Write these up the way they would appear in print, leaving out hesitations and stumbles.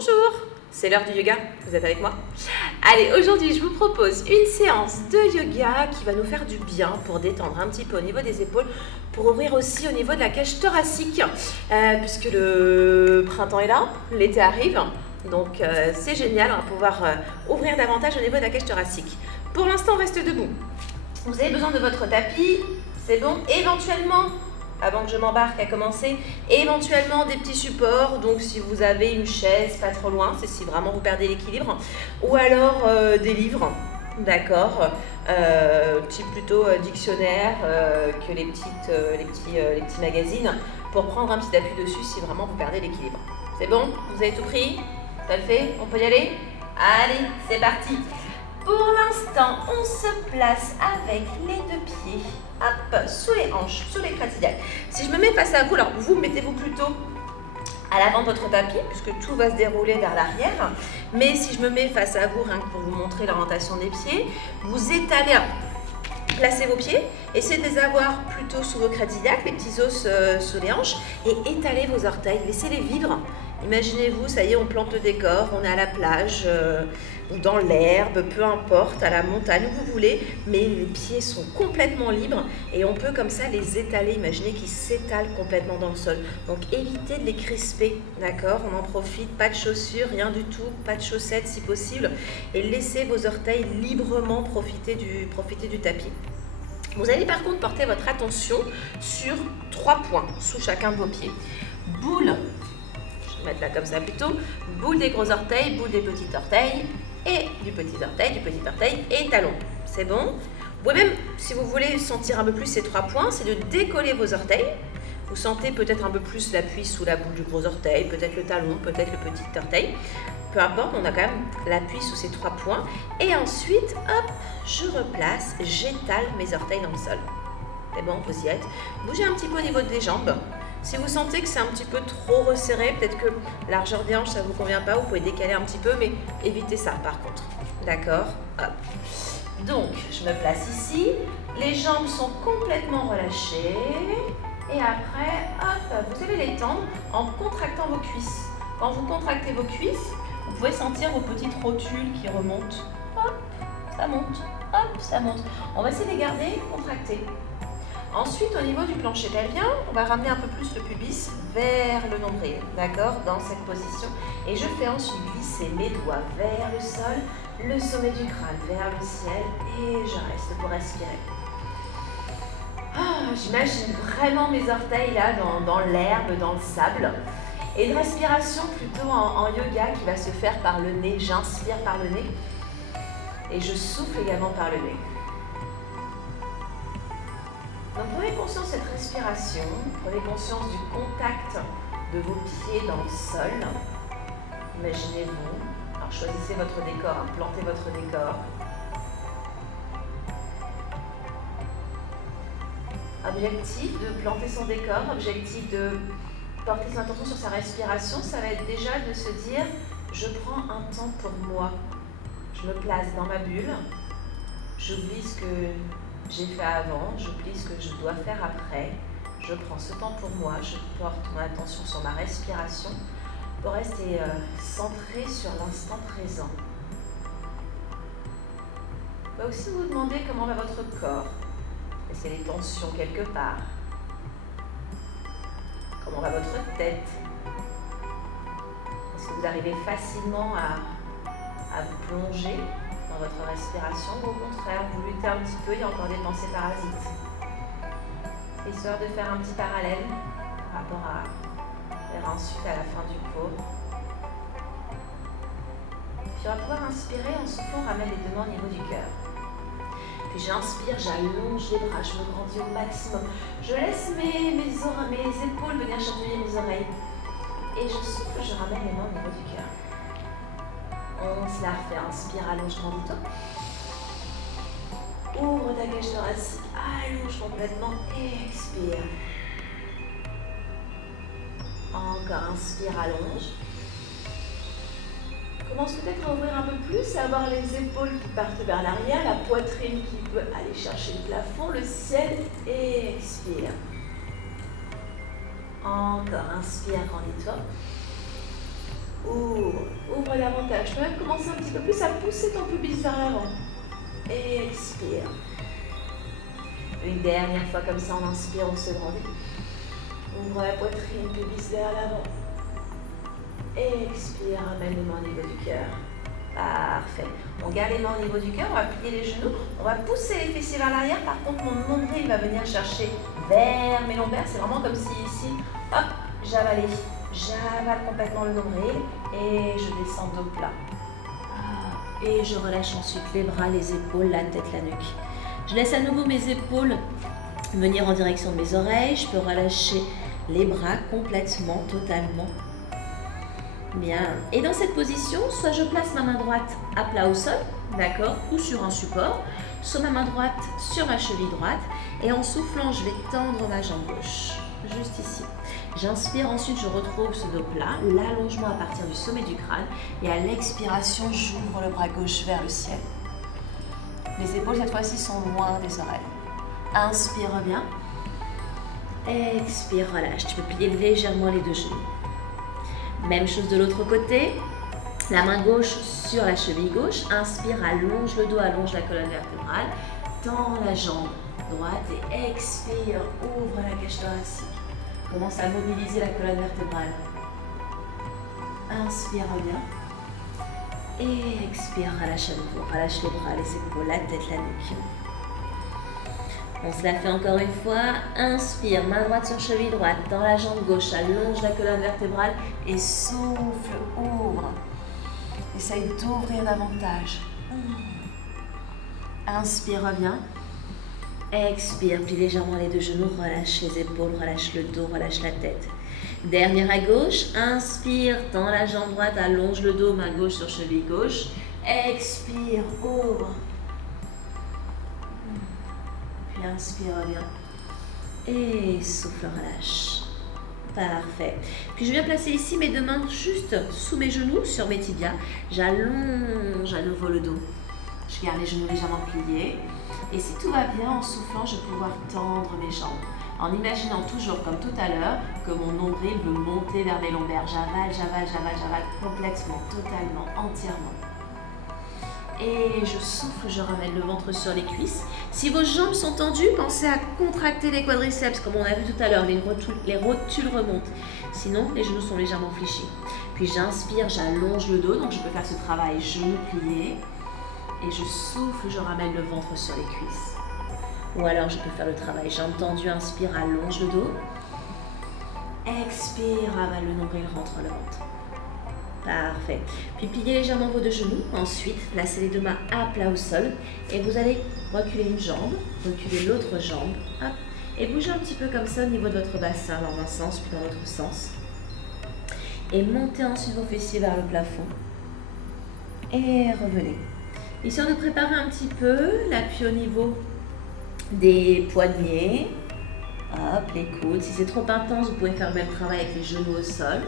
Bonjour, c'est l'heure du yoga, vous êtes avec moi? Allez, aujourd'hui je vous propose une séance de yoga qui va nous faire du bien pour détendre un petit peu au niveau des épaules, pour ouvrir aussi au niveau de la cage thoracique, puisque le printemps est là, l'été arrive, donc c'est génial, on va pouvoir ouvrir davantage au niveau de la cage thoracique. Pour l'instant, on reste debout. Vous avez besoin de votre tapis, c'est bon, éventuellement, avant que je m'embarque à commencer, éventuellement des petits supports, donc si vous avez une chaise pas trop loin, c'est si vraiment vous perdez l'équilibre, ou alors des livres, d'accord, type plutôt dictionnaire que les petits magazines, pour prendre un petit appui dessus si vraiment vous perdez l'équilibre. C'est bon? Vous avez tout pris? Ça le fait? On peut y aller? Allez, c'est parti! Pour l'instant, on se place avec les deux pieds, hop, sous les hanches, sous les crânes. Si je me mets face à vous, alors vous mettez-vous plutôt à l'avant de votre tapis, puisque tout va se dérouler vers l'arrière. Mais si je me mets face à vous, rien que pour vous montrer l'orientation des pieds, vous étalez, placez vos pieds, essayez de les avoir plutôt sous vos crêtes iliaques, les petits os sous les hanches, et étalez vos orteils, laissez-les vivre. Imaginez-vous, ça y est, on plante le décor, on est à la plage ou dans l'herbe, peu importe, à la montagne, où vous voulez, mais les pieds sont complètement libres et on peut comme ça les étaler. Imaginez qu'ils s'étalent complètement dans le sol. Donc évitez de les crisper, d'accord? On en profite, pas de chaussures, rien du tout, pas de chaussettes si possible, et laissez vos orteils librement profiter du tapis. Vous allez par contre porter votre attention sur 3 points sous chacun de vos pieds. Boule. Je vais mettre là comme ça plutôt, boule des gros orteils, boule des petits orteils, et du petit orteil et talon. C'est bon? Vous pouvez même, si vous voulez sentir un peu plus ces 3 points, c'est de décoller vos orteils. Vous sentez peut-être un peu plus l'appui sous la boule du gros orteil, peut-être le talon, peut-être le petit orteil. Peu importe, on a quand même l'appui sous ces 3 points. Et ensuite, hop, je replace, j'étale mes orteils dans le sol. C'est bon, vous y êtes. Bougez un petit peu au niveau des jambes. Si vous sentez que c'est un petit peu trop resserré, peut-être que la largeur des hanches, ça ne vous convient pas, vous pouvez décaler un petit peu, mais évitez ça par contre. D'accord? Hop. Donc, je me place ici. Les jambes sont complètement relâchées. Et après, hop, vous allez les tendre en contractant vos cuisses. Quand vous contractez vos cuisses, vous pouvez sentir vos petites rotules qui remontent. Hop, ça monte. Hop, ça monte. On va essayer de les garder contractées. Ensuite, au niveau du plancher pelvien, on va ramener un peu plus le pubis vers le nombril, d'accord, dans cette position. Et je fais ensuite glisser mes doigts vers le sol, le sommet du crâne vers le ciel, et je reste pour respirer. J'imagine vraiment mes orteils là dans l'herbe, dans le sable. Et une respiration plutôt en yoga qui va se faire par le nez. J'inspire par le nez et je souffle également par le nez. Donc prenez conscience de cette respiration, prenez conscience du contact de vos pieds dans le sol. Imaginez-vous, alors choisissez votre décor, plantez votre décor. Objectif de planter son décor, objectif de porter son attention sur sa respiration, ça va être déjà de se dire je prends un temps pour moi. Je me place dans ma bulle, j'oublie ce que j'ai fait avant, j'oublie ce que je dois faire après, je prends ce temps pour moi, je porte mon attention sur ma respiration pour rester centré sur l'instant présent. Vous pouvez aussi vous demander comment va votre corps. Est-ce qu'il y a des tensions quelque part? Comment va votre tête? Est-ce que vous arrivez facilement à vous plonger dans votre respiration, ou au contraire, vous luttez un petit peu, il y a encore des pensées parasites. Histoire de faire un petit parallèle par rapport vers ensuite à la fin du pot. Puis on va pouvoir inspirer en soufflant, on ramène les deux mains au niveau du cœur. Puis j'inspire, j'allonge les bras, je me grandis au maximum. Je laisse mes épaules venir chatouiller mes oreilles. Et je souffle, je ramène les mains au niveau du cœur. On se la refait, inspire, allonge, grandis-toi. Ouvre ta cage thoracique, allonge complètement, expire. Encore, inspire, allonge. Commence peut-être à ouvrir un peu plus, à avoir les épaules qui partent vers l'arrière, la poitrine qui peut aller chercher le plafond, le ciel, et expire. Encore, inspire, grandis-toi. Ouvre. ouvre davantage. Tu peux même commencer un petit peu plus à pousser ton pubis vers l'avant. Expire. Une dernière fois comme ça, on inspire, on se grandit. Ouvre la poitrine, pubis vers l'avant. Expire, ramène les mains au niveau du cœur. Parfait. On garde les mains au niveau du cœur, on va plier les genoux, on va pousser les fessiers vers l'arrière. Par contre, mon nombril va venir chercher vers mes lombaires. C'est vraiment comme si ici, hop, j'avale complètement le nombril et je descends dos plat. Et je relâche ensuite les bras, les épaules, la tête, la nuque. Je laisse à nouveau mes épaules venir en direction de mes oreilles. Je peux relâcher les bras complètement, totalement. Bien. Et dans cette position, soit je place ma main droite à plat au sol, d'accord, ou sur un support, soit ma main droite sur ma cheville droite. Et en soufflant, je vais tendre ma jambe gauche, juste ici. J'inspire, ensuite je retrouve ce dos plat, l'allongement à partir du sommet du crâne. Et à l'expiration, j'ouvre le bras gauche vers le ciel. Les épaules, cette fois-ci, sont loin des oreilles. Inspire, reviens. Expire, relâche. Tu peux plier légèrement les deux genoux. Même chose de l'autre côté. La main gauche sur la cheville gauche. Inspire, allonge le dos, allonge la colonne vertébrale. Tends la jambe droite et expire, ouvre la cage thoracique. Commence à mobiliser la colonne vertébrale. Inspire, reviens. Et expire, relâche à nouveau. Relâche les bras, les épaules, la tête, la nuque. On se la fait encore une fois. Inspire, main droite sur cheville droite, dans la jambe gauche, allonge la colonne vertébrale et souffle, ouvre. Essaye d'ouvrir davantage. Inspire, reviens. Expire, plie légèrement les deux genoux, relâche les épaules, relâche le dos, relâche la tête. Dernière à gauche, inspire, tends la jambe droite, allonge le dos, main gauche sur cheville gauche. Expire, ouvre. Puis inspire, reviens. Et souffle, relâche. Parfait. Puis je viens placer ici mes deux mains juste sous mes genoux, sur mes tibias. J'allonge à nouveau le dos. Je garde les genoux légèrement pliés. Et si tout va bien, en soufflant, je vais pouvoir tendre mes jambes. En imaginant toujours, comme tout à l'heure, que mon nombril veut monter vers mes lombaires. J'avale, j'avale, j'avale, j'avale complètement, totalement, entièrement. Et je souffle, je ramène le ventre sur les cuisses. Si vos jambes sont tendues, pensez à contracter les quadriceps, comme on a vu tout à l'heure, les rotules remontent. Sinon, les genoux sont légèrement fléchis. Puis j'inspire, j'allonge le dos, donc je peux faire ce travail genoux pliés. Et je souffle, je ramène le ventre sur les cuisses. Ou alors je peux faire le travail jambes tendues, inspire, allonge le dos. Expire, avale le nombril, rentre le ventre. Parfait. Puis pliez légèrement vos deux genoux. Ensuite, placez les deux mains à plat au sol. Et vous allez reculer une jambe, reculer l'autre jambe. Hop, et bougez un petit peu comme ça au niveau de votre bassin, dans un sens puis dans l'autre sens. Et montez ensuite vos fessiers vers le plafond. Et revenez. Histoire de préparer un petit peu l'appui au niveau des poignets. Hop, les coudes. Si c'est trop intense, vous pouvez faire le même travail avec les genoux au sol.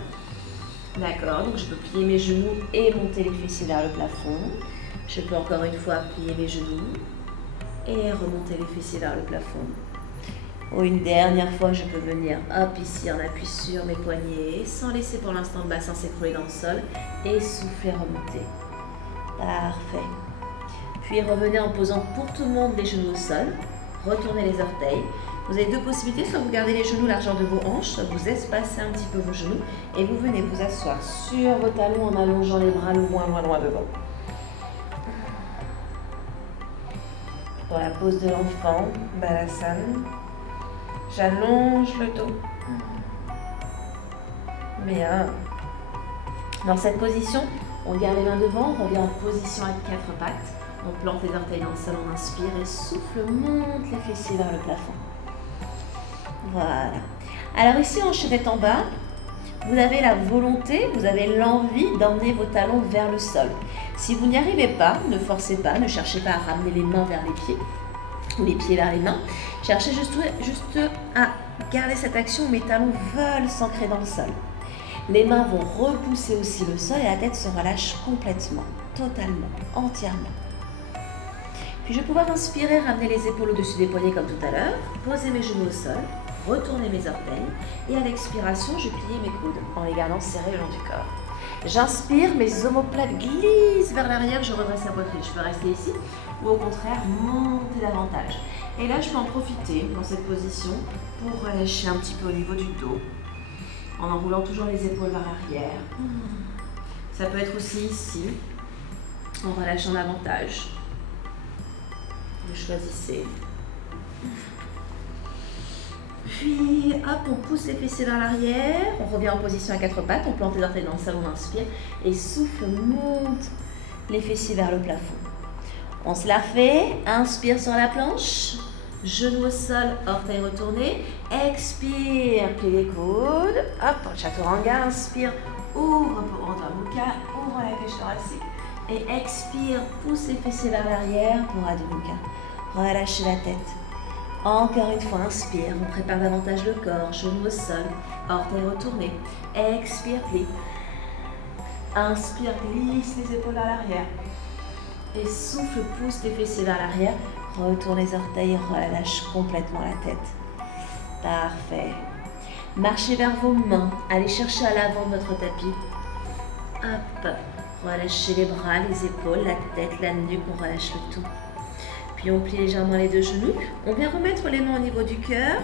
D'accord, donc je peux plier mes genoux et monter les fessiers vers le plafond. Je peux encore une fois plier mes genoux et remonter les fessiers vers le plafond. Ou une dernière fois, je peux venir hop ici en appui sur mes poignets, sans laisser pour l'instant le bassin s'écrouler dans le sol et souffler, remonter. Parfait. Puis revenez en posant pour tout le monde les genoux au sol. Retournez les orteils. Vous avez deux possibilités, soit vous gardez les genoux largeur de vos hanches, soit vous espacez un petit peu vos genoux et vous venez vous asseoir sur vos talons en allongeant les bras loin, loin, loin devant. Pour la pose de l'enfant, Balasana, j'allonge le dos. Bien. Dans cette position, on garde les mains devant, on revient en position à quatre pattes. On plante les orteils dans le sol, on inspire et souffle, monte les fessiers vers le plafond. Voilà. Alors ici, en chevette en bas, vous avez la volonté, vous avez l'envie d'emmener vos talons vers le sol. Si vous n'y arrivez pas, ne forcez pas, ne cherchez pas à ramener les mains vers les pieds ou les pieds vers les mains. Cherchez juste à garder cette action où mes talons veulent s'ancrer dans le sol. Les mains vont repousser aussi le sol et la tête se relâche complètement, totalement, entièrement. Puis je vais pouvoir inspirer, ramener les épaules au-dessus des poignets comme tout à l'heure, poser mes genoux au sol, retourner mes orteils et à l'expiration, je plie mes coudes en les gardant serrés le long du corps. J'inspire, mes omoplates glissent vers l'arrière, je redresse la poitrine. Je peux rester ici ou au contraire monter davantage. Et là, je peux en profiter dans cette position pour relâcher un petit peu au niveau du dos, en enroulant toujours les épaules vers l'arrière. Ça peut être aussi ici, en relâchant davantage. Vous choisissez. Puis, hop, on pousse les fessiers vers l'arrière. On revient en position à quatre pattes. On plante les orteils dans le sol, on inspire. Et souffle, monte les fessiers vers le plafond. On se la refait. Inspire sur la planche. Genoux au sol, orteils retournés. Expire, plie les coudes. Hop, chaturanga. Inspire, ouvre pour Urdhva Mukha. Ouvre la cage thoracique. Et expire, pousse les fessiers vers l'arrière pour Adho Mukha. Relâchez la tête. Encore une fois, inspire, on prépare davantage le corps, genoux au sol, orteils retournés. Expire, plie. Inspire, glisse les épaules vers l'arrière. Et souffle, pousse les fessiers vers l'arrière. Retourne les orteils, relâche complètement la tête. Parfait. Marchez vers vos mains. Allez chercher à l'avant de votre tapis. Hop. Relâchez les bras, les épaules, la tête, la nuque. On relâche le tout. Puis on plie légèrement les deux genoux. On vient remettre les mains au niveau du cœur.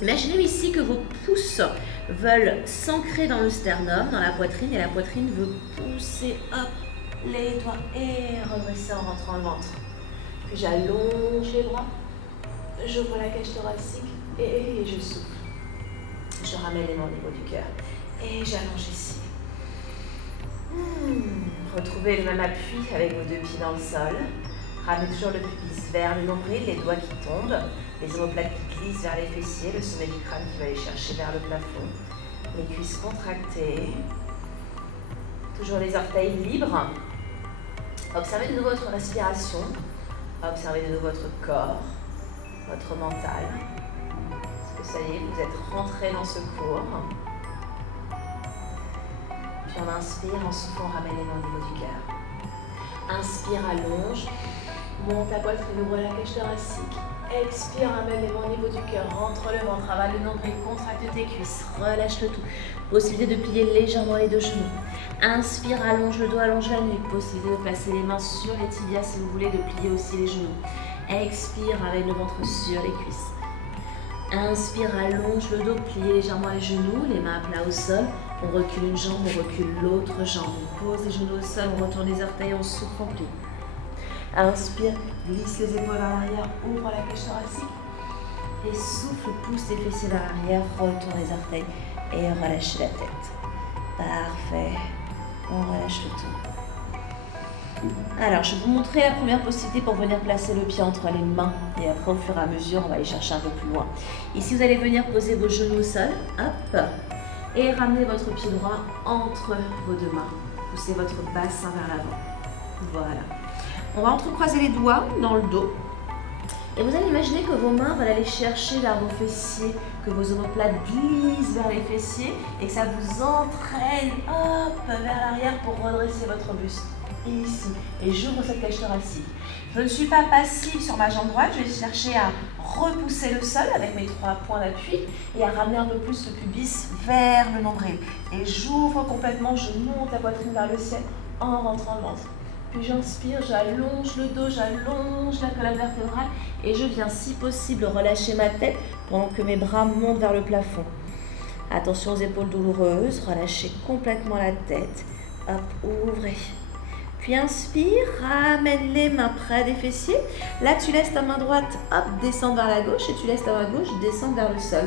Imaginez ici que vos pouces veulent s'ancrer dans le sternum, dans la poitrine, et la poitrine veut pousser hop, les doigts et redresser en rentrant le ventre. Puis j'allonge les bras, j'ouvre la cage thoracique et je souffle. Je ramène les mains au niveau du cœur et j'allonge ici. Retrouvez le même appui avec vos deux pieds dans le sol. Ramenez toujours le pubis vers le nombril, les doigts qui tombent, les omoplates qui glissent vers les fessiers, le sommet du crâne qui va aller chercher vers le plafond, les cuisses contractées, toujours les orteils libres. Observez de nouveau votre respiration, observez de nouveau votre corps, votre mental. Est-ce que ça y est, vous êtes rentré dans ce cours? Puis on inspire, en soufflant, on ramène les mains au niveau du cœur. Inspire, allonge. Monte la poitrine, ouvre la cage thoracique. Expire, ramène les mains au niveau du cœur. Rentre le ventre, avale le nombril, contracte tes cuisses. Relâche le tout. Possibilité de plier légèrement les deux genoux. Inspire, allonge le dos, allonge la nuque. Possibilité de placer les mains sur les tibias si vous voulez, de plier aussi les genoux. Expire, ramène le ventre sur les cuisses. Inspire, allonge le dos, pliez légèrement les genoux, les mains à plat au sol. On recule une jambe, on recule l'autre jambe. On pose les genoux au sol, on retourne les orteils, on souffle, on plie. Inspire, glisse les épaules vers l'arrière, ouvre la cage thoracique. Et souffle, pousse les fessiers vers l'arrière, retourne les orteils et relâchez la tête. Parfait. On relâche le tout. Alors, je vais vous montrer la première possibilité pour venir placer le pied entre les mains. Et après, au fur et à mesure, on va aller chercher un peu plus loin. Ici, vous allez venir poser vos genoux au sol. Hop. Et ramenez votre pied droit entre vos deux mains. Poussez votre bassin vers l'avant. Voilà. On va entrecroiser les doigts dans le dos. Et vous allez imaginer que vos mains vont aller chercher vers vos fessiers, que vos omoplates glissent vers les fessiers et que ça vous entraîne hop, vers l'arrière pour redresser votre buste. Ici. Et j'ouvre cette cage thoracique. Je ne suis pas passive sur ma jambe droite, je vais chercher à repousser le sol avec mes 3 points d'appui et à ramener un peu plus le pubis vers le nombril. Et j'ouvre complètement, je monte la poitrine vers le ciel en rentrant le ventre. Puis j'inspire, j'allonge le dos, j'allonge la colonne vertébrale et je viens si possible relâcher ma tête pendant que mes bras montent vers le plafond. Attention aux épaules douloureuses, relâchez complètement la tête. Hop, ouvrez. Puis inspire, ramène les mains près des fessiers. Là, tu laisses ta main droite, hop, descendre vers la gauche et tu laisses ta main gauche descendre vers le sol.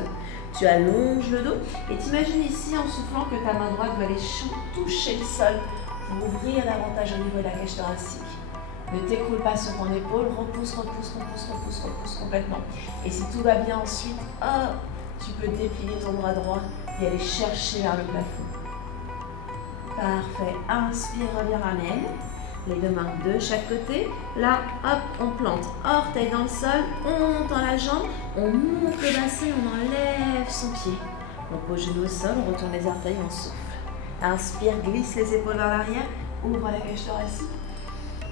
Tu allonges le dos et t'imagines ici en soufflant que ta main droite va aller toucher le sol pour ouvrir davantage au niveau de la cage thoracique. Ne t'écroule pas sur ton épaule, repousse, repousse, repousse, repousse, repousse complètement. Et si tout va bien ensuite, hop, tu peux déplier ton bras droit et aller chercher vers le plafond. Parfait. Inspire, reviens, ramène. Les deux mains de chaque côté. Là, hop, on plante. Orteil dans le sol, on tend la jambe, on monte le bassin, on enlève son pied. On pose genou au sol, on retourne les orteils, on souffle. Inspire, glisse les épaules vers l'arrière, ouvre la cage thoracique.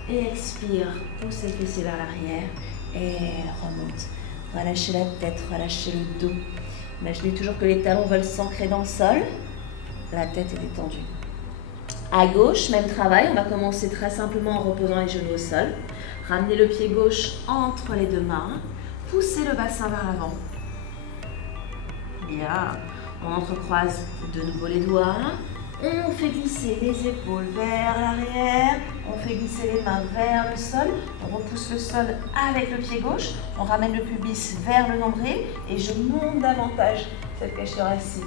Et expire, pousse les fessiers vers l'arrière et remonte. Relâchez la tête, relâchez le dos. Imaginez toujours que les talons veulent s'ancrer dans le sol. La tête est détendue. À gauche, même travail, on va commencer très simplement en reposant les genoux au sol. Ramenez le pied gauche entre les deux mains. Poussez le bassin vers l'avant. Bien. On entrecroise de nouveau les doigts. On fait glisser les épaules vers l'arrière. On fait glisser les mains vers le sol. On repousse le sol avec le pied gauche. On ramène le pubis vers le nombril. Et je monte davantage cette cage thoracique.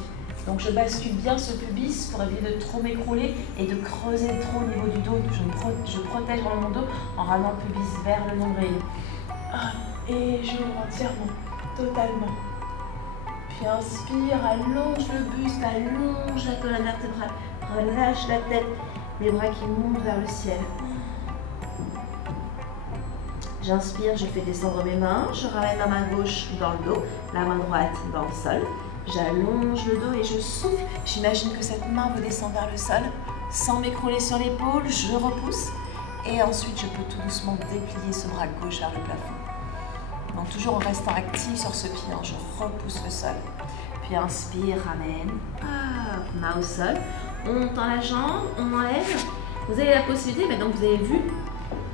Donc je bascule bien ce pubis pour éviter de trop m'écrouler et de creuser trop au niveau du dos. Je protège vraiment mon dos en ramenant le pubis vers le nombril. Et j'ouvre entièrement, totalement. Puis inspire, allonge le buste, allonge la colonne vertébrale. Relâche la tête, les bras qui montent vers le ciel. J'inspire, je fais descendre mes mains. Je ramène ma main gauche dans le dos, la main droite dans le sol. J'allonge le dos et je souffle. J'imagine que cette main veut descendre vers le sol. Sans m'écrouler sur l'épaule, je repousse. Et ensuite, je peux tout doucement déplier ce bras gauche vers le plafond. Donc toujours en restant actif sur ce pied, je repousse le sol. Puis inspire, ramène. Main au sol. On tend la jambe, on enlève. Vous avez la possibilité, maintenant que vous avez vu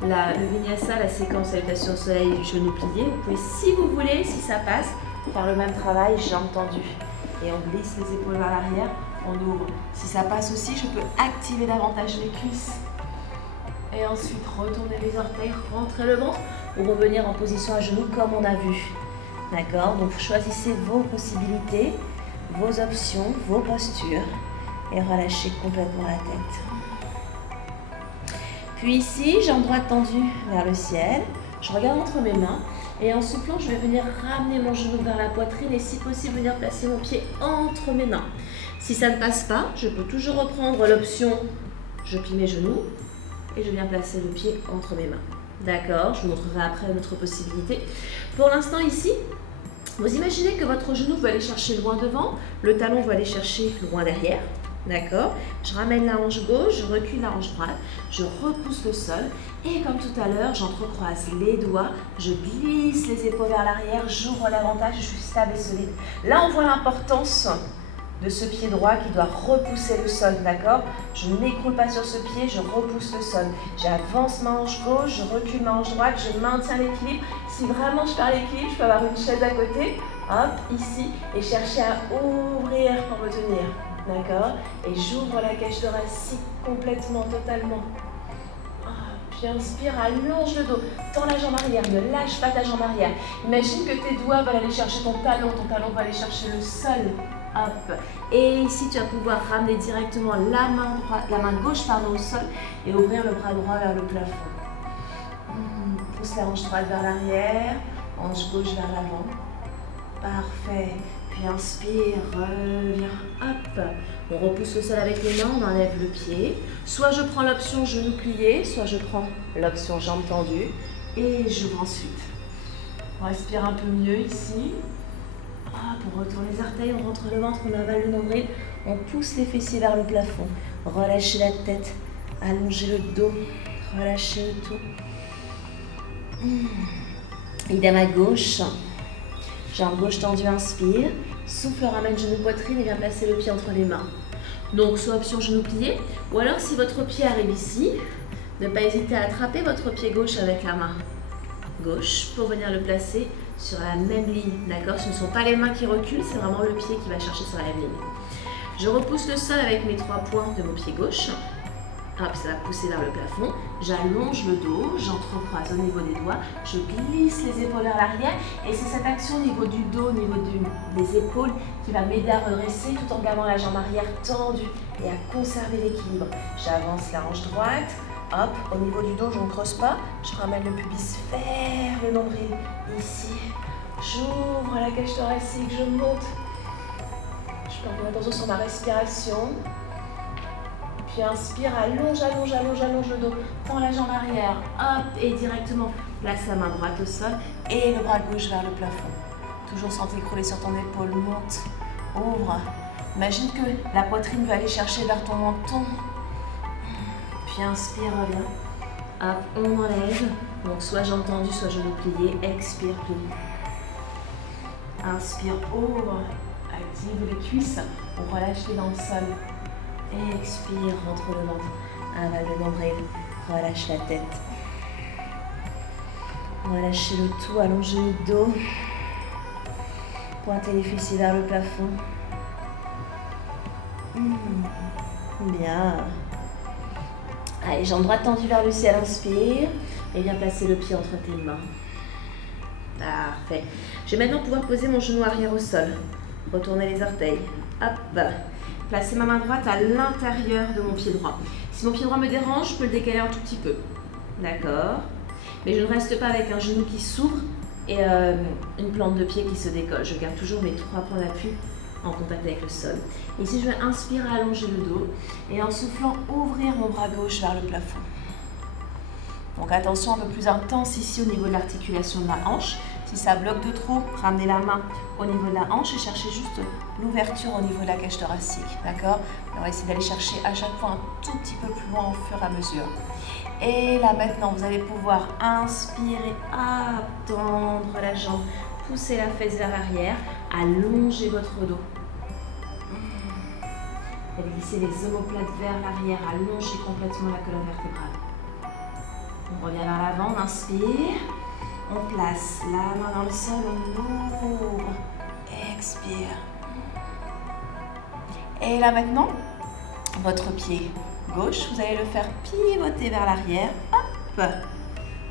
le vinyasa, la séquence salutation au soleil, genou plié, vous pouvez, si vous voulez, si ça passe, faire le même travail, jambes tendues. Et on glisse les épaules vers l'arrière, on ouvre. Si ça passe aussi, je peux activer davantage les cuisses. Et ensuite, retourner les orteils, rentrer le ventre ou revenir en position à genoux comme on a vu. D'accord? Donc choisissez vos possibilités, vos options, vos postures et relâchez complètement la tête. Puis ici, jambes droites tendues vers le ciel. Je regarde entre mes mains. Et en soufflant, je vais venir ramener mon genou vers la poitrine et si possible, venir placer mon pied entre mes mains. Si ça ne passe pas, je peux toujours reprendre l'option je plie mes genoux et je viens placer le pied entre mes mains. D'accord, je vous montrerai après une autre possibilité. Pour l'instant ici, vous imaginez que votre genou veut aller chercher loin devant, le talon veut aller chercher loin derrière. D'accord? Je ramène la hanche gauche, je recule la hanche droite, je repousse le sol et comme tout à l'heure, j'entrecroise les doigts, je glisse les épaules vers l'arrière, j'ouvre davantage, je suis stable et solide. Là, on voit l'importance de ce pied droit qui doit repousser le sol, d'accord? Je ne m'écroule pas sur ce pied, je repousse le sol. J'avance ma hanche gauche, je recule ma hanche droite, je maintiens l'équilibre. Si vraiment je perds l'équilibre, je peux avoir une chaise à côté, hop, ici, et chercher à ouvrir pour me tenir. D'accord? Et j'ouvre la cage thoracique complètement, totalement. Puis inspire, allonge le dos. Tends la jambe arrière, ne lâche pas ta jambe arrière. Imagine que tes doigts veulent aller chercher ton talon va aller chercher le sol. Hop. Et ici, tu vas pouvoir ramener directement la main gauche au sol et ouvrir le bras droit vers le plafond. Pousse la hanche droite vers l'arrière, hanche gauche vers l'avant. Parfait. Puis inspire, reviens, hop. On repousse le sol avec les mains, on enlève le pied. Soit je prends l'option genou plié, soit je prends l'option jambes tendues. Et j'ouvre ensuite. On respire un peu mieux ici. On retourne les orteils, on rentre le ventre, on avale le nombril. On pousse les fessiers vers le plafond. Relâchez la tête, allongez le dos, relâchez le tout. Idem à gauche. Jambe gauche tendue, inspire. Souffle, ramène genou poitrine et viens placer le pied entre les mains. Donc, soit option genou plié, ou alors si votre pied arrive ici, ne pas hésiter à attraper votre pied gauche avec la main gauche pour venir le placer sur la même ligne. D'accord? Ce ne sont pas les mains qui reculent, c'est vraiment le pied qui va chercher sur la même ligne. Je repousse le sol avec mes 3 points de mon pied gauche. Hop, ça va pousser vers le plafond. J'allonge le dos, j'entrecroise au niveau des doigts, je glisse les épaules vers l'arrière et c'est cette action au niveau du dos, au niveau des épaules qui va m'aider à redresser tout en gardant la jambe arrière tendue et à conserver l'équilibre. J'avance la hanche droite, hop, au niveau du dos, je ne creuse pas, je ramène le pubis vers le nombril, ici. J'ouvre la cage thoracique, je monte. Je porte attention sur ma respiration. Puis inspire, allonge le dos. Tends la jambe arrière, hop, et directement place la main droite au sol et le bras gauche vers le plafond. Toujours sans t'écrouler sur ton épaule, monte, ouvre. Imagine que la poitrine veut aller chercher vers ton menton. Puis inspire, reviens. Hop, on enlève. Donc soit jambes tendues, soit genoux pliés. Expire, plie. Inspire, ouvre. Active les cuisses. On relâche les dans le sol. Expire, rentre le ventre. Avale le nombril. Relâche la tête. Relâchez le tout, allongez le dos. Pointez les fessiers vers le plafond. Bien. Allez, jambes droites tendues vers le ciel, inspire. Et viens placer le pied entre tes mains. Parfait. Je vais maintenant pouvoir poser mon genou arrière au sol. Retournez les orteils. Hop. Placez ma main droite à l'intérieur de mon pied droit. Si mon pied droit me dérange, je peux le décaler un tout petit peu. D'accord. Mais je ne reste pas avec un genou qui s'ouvre et une plante de pied qui se décolle. Je garde toujours mes 3 points d'appui en contact avec le sol. Ici, je vais inspirer, allonger le dos et en soufflant, ouvrir mon bras gauche vers le plafond. Donc attention un peu plus intense ici au niveau de l'articulation de la hanche. Si ça bloque de trop, ramenez la main au niveau de la hanche et cherchez juste l'ouverture au niveau de la cage thoracique. D'accord? On va essayer d'aller chercher à chaque fois un tout petit peu plus loin au fur et à mesure. Et là maintenant, vous allez pouvoir inspirer, tendre la jambe, pousser la fesse vers l'arrière, allonger votre dos. Et glisser les omoplates vers l'arrière, allonger complètement la colonne vertébrale. On revient vers l'avant, on inspire, on place la main dans le sol, on ouvre, expire. Et là maintenant, votre pied gauche, vous allez le faire pivoter vers l'arrière. Hop.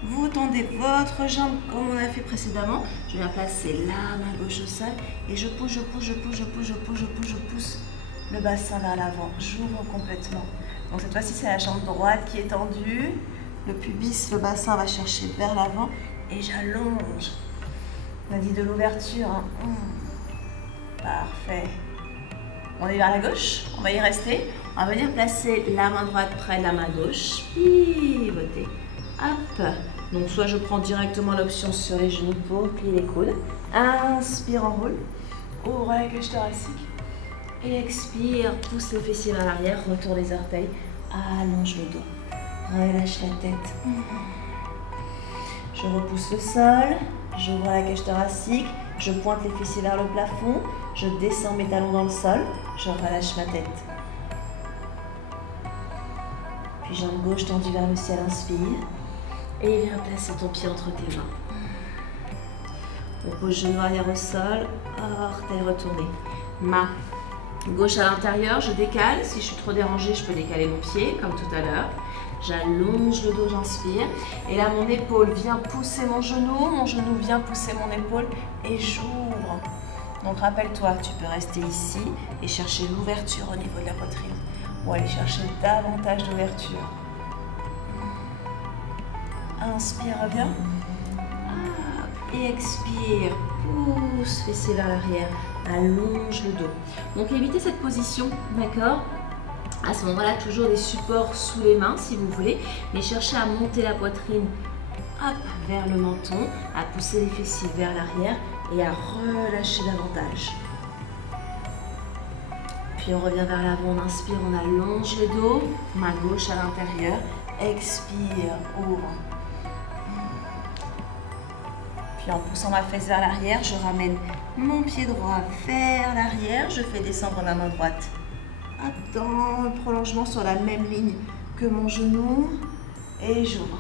Vous tendez votre jambe comme on a fait précédemment. Je viens placer la main gauche au sol et je pousse, je pousse le bassin vers l'avant. J'ouvre complètement. Donc cette fois-ci, c'est la jambe droite qui est tendue. Le pubis, le bassin va chercher vers l'avant et j'allonge. On a dit de l'ouverture. Hein. Parfait. On est vers la gauche, on va y rester. On va venir placer la main droite près de la main gauche. Pivoter. Hop. Donc soit je prends directement l'option sur les genoux pour plier les coudes. Inspire, enroule. Ouvre la cage thoracique. Expire, pousse les fessiers vers l'arrière, retourne les orteils. Allonge le dos. Relâche la tête. Je repousse le sol. J'ouvre la cage thoracique. Je pointe les fessiers vers le plafond. Je descends mes talons dans le sol. Je relâche ma tête. Puis jambe gauche tendue vers le ciel, inspire. Et viens placer ton pied entre tes mains. On pose genou arrière au sol. Orteil retourné. Main gauche à l'intérieur, je décale. Si je suis trop dérangée, je peux décaler mon pied, comme tout à l'heure. J'allonge le dos, j'inspire. Et là, mon épaule vient pousser mon genou vient pousser mon épaule et j'ouvre. Donc, rappelle-toi, tu peux rester ici et chercher l'ouverture au niveau de la poitrine ou aller chercher davantage d'ouverture. Inspire, reviens. Et expire. Pousse, fessier vers l'arrière. Allonge le dos. Donc, évitez cette position, d'accord ? À ce moment-là, toujours des supports sous les mains si vous voulez, mais cherchez à monter la poitrine hop, vers le menton, à pousser les fessiers vers l'arrière et à relâcher davantage. Puis on revient vers l'avant, on inspire, on allonge le dos, main gauche à l'intérieur, expire, ouvre. Puis en poussant ma fesse vers l'arrière, je ramène mon pied droit vers l'arrière, je fais descendre ma main droite. Dans le prolongement sur la même ligne que mon genou et j'ouvre.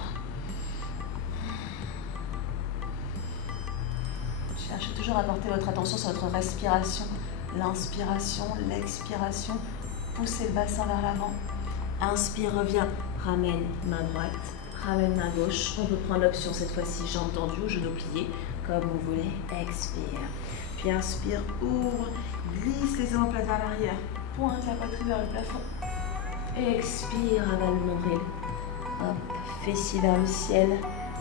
Cherchez toujours à porter votre attention sur votre respiration, l'inspiration, l'expiration. Poussez le bassin vers l'avant. Inspire, reviens, ramène main droite, ramène main gauche. On peut prendre l'option cette fois-ci jambes tendues ou genoux pliés, comme vous voulez. Expire. Puis inspire, ouvre, glisse les omoplates vers l'arrière. Pointe la poitrine vers le plafond. Expire, avale le nombril. Hop, fessiers vers le ciel.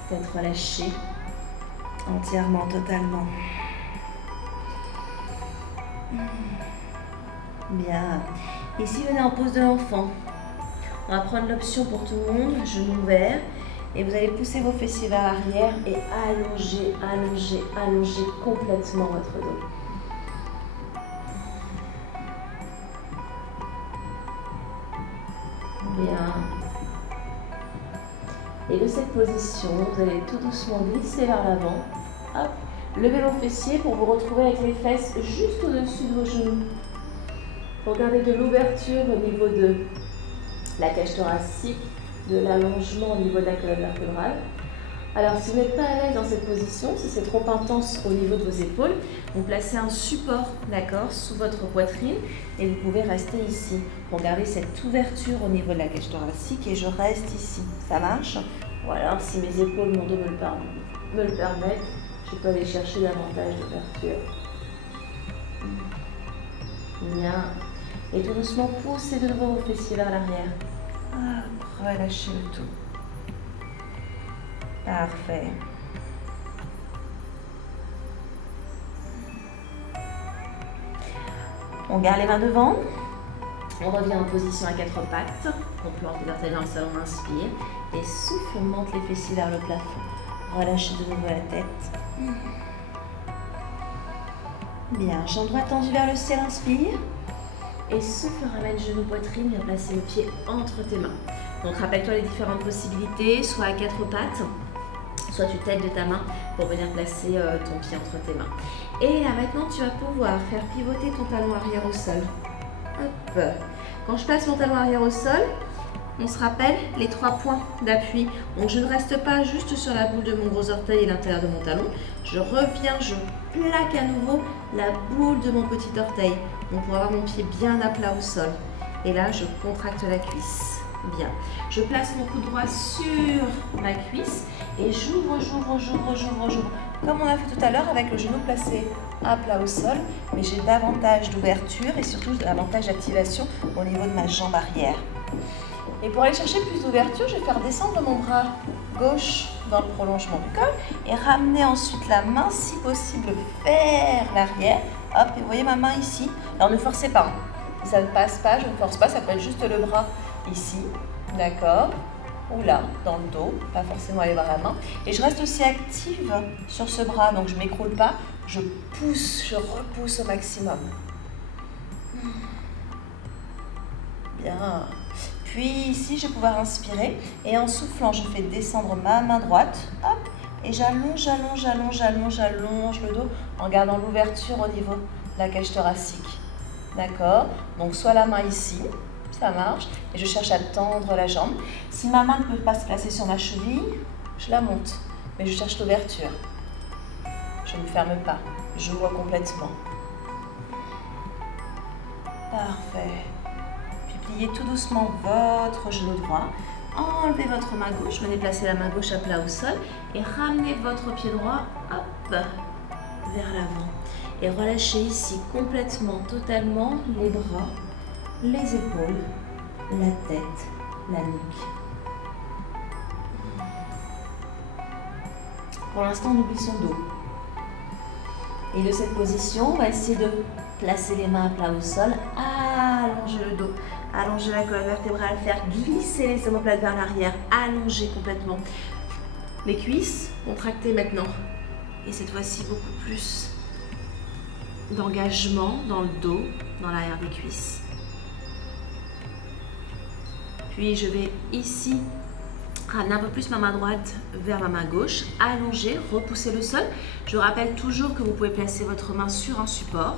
Tête relâchée. Entièrement, totalement. Bien. Ici, venez en pose de l'enfant. On va prendre l'option pour tout le monde, genoux ouverts. Et vous allez pousser vos fessiers vers l'arrière et allonger, allonger, allonger complètement votre dos. Bien. Et de cette position, vous allez tout doucement glisser vers l'avant. Hop. Levez vos fessiers pour vous retrouver avec les fesses juste au-dessus de vos genoux. pour garder de l'ouverture au niveau de la cage thoracique, de l'allongement au niveau de la colonne vertébrale. Alors, si vous n'êtes pas à l'aise dans cette position, si c'est trop intense au niveau de vos épaules, vous placez un support, d'accord, sous votre poitrine et vous pouvez rester ici pour garder cette ouverture au niveau de la cage thoracique et je reste ici. Ça marche? Ou alors, si mes épaules, mon dos me le permettent, je peux aller chercher davantage d'ouverture. Bien. Et tout doucement, poussez de nouveau vos fessiers vers l'arrière. Relâchez le tout. Parfait. On garde les mains devant. On revient en position à quatre pattes. On plante les orteils dans le sol, on inspire. Et souffle, on monte les fessiers vers le plafond. Relâchez de nouveau la tête. Bien, jambe droite tendue vers le ciel, inspire. Et souffle, ramène genou, poitrine, viens placer le pied entre tes mains. Donc rappelle-toi les différentes possibilités, soit à quatre pattes, soit tu t'aides de ta main pour venir placer ton pied entre tes mains. Et là maintenant, tu vas pouvoir faire pivoter ton talon arrière au sol. Hop. Quand je place mon talon arrière au sol, on se rappelle les 3 points d'appui. Donc je ne reste pas juste sur la boule de mon gros orteil et l'intérieur de mon talon. Je reviens, je plaque à nouveau la boule de mon petit orteil. Donc pour avoir mon pied bien à plat au sol. Et là, je contracte la cuisse. Bien. Je place mon coude droit sur ma cuisse et j'ouvre. Comme on a fait tout à l'heure avec le genou placé à plat au sol, mais j'ai davantage d'ouverture et surtout davantage d'activation au niveau de ma jambe arrière. Et pour aller chercher plus d'ouverture, je vais faire descendre mon bras gauche dans le prolongement du col et ramener ensuite la main, si possible, vers l'arrière. Hop, et vous voyez ma main ici. Alors ne forcez pas. Si ça ne passe pas, je ne force pas, ça peut être juste le bras ici, d'accord, ou là, dans le dos, pas forcément aller vers la main. Et je reste aussi active sur ce bras, donc je ne m'écroule pas, je pousse, je repousse au maximum. Bien. Puis ici, je vais pouvoir inspirer et en soufflant, je fais descendre ma main droite, hop, et j'allonge le dos en gardant l'ouverture au niveau de la cage thoracique. D'accord? Donc soit la main ici, ça marche, et je cherche à tendre la jambe. Si ma main ne peut pas se placer sur ma cheville, je la monte, mais je cherche l'ouverture. Je ne ferme pas, j'ouvre complètement. Parfait. Puis pliez tout doucement votre genou droit. Enlevez votre main gauche, venez placer la main gauche à plat au sol et ramenez votre pied droit, hop, vers l'avant. Et relâchez ici complètement, totalement les bras, les épaules, la tête, la nuque. Pour l'instant, on oublie son dos. Et de cette position, on va essayer de placer les mains à plat au sol, allonger le dos, allonger la colonne vertébrale, faire glisser les omoplates vers l'arrière, allonger complètement. Les cuisses, contractées maintenant. Et cette fois-ci, beaucoup plus d'engagement dans le dos, dans l'arrière des cuisses. Puis je vais ici ramener un peu plus ma main droite vers ma main gauche, allonger, repousser le sol. Je rappelle toujours que vous pouvez placer votre main sur un support,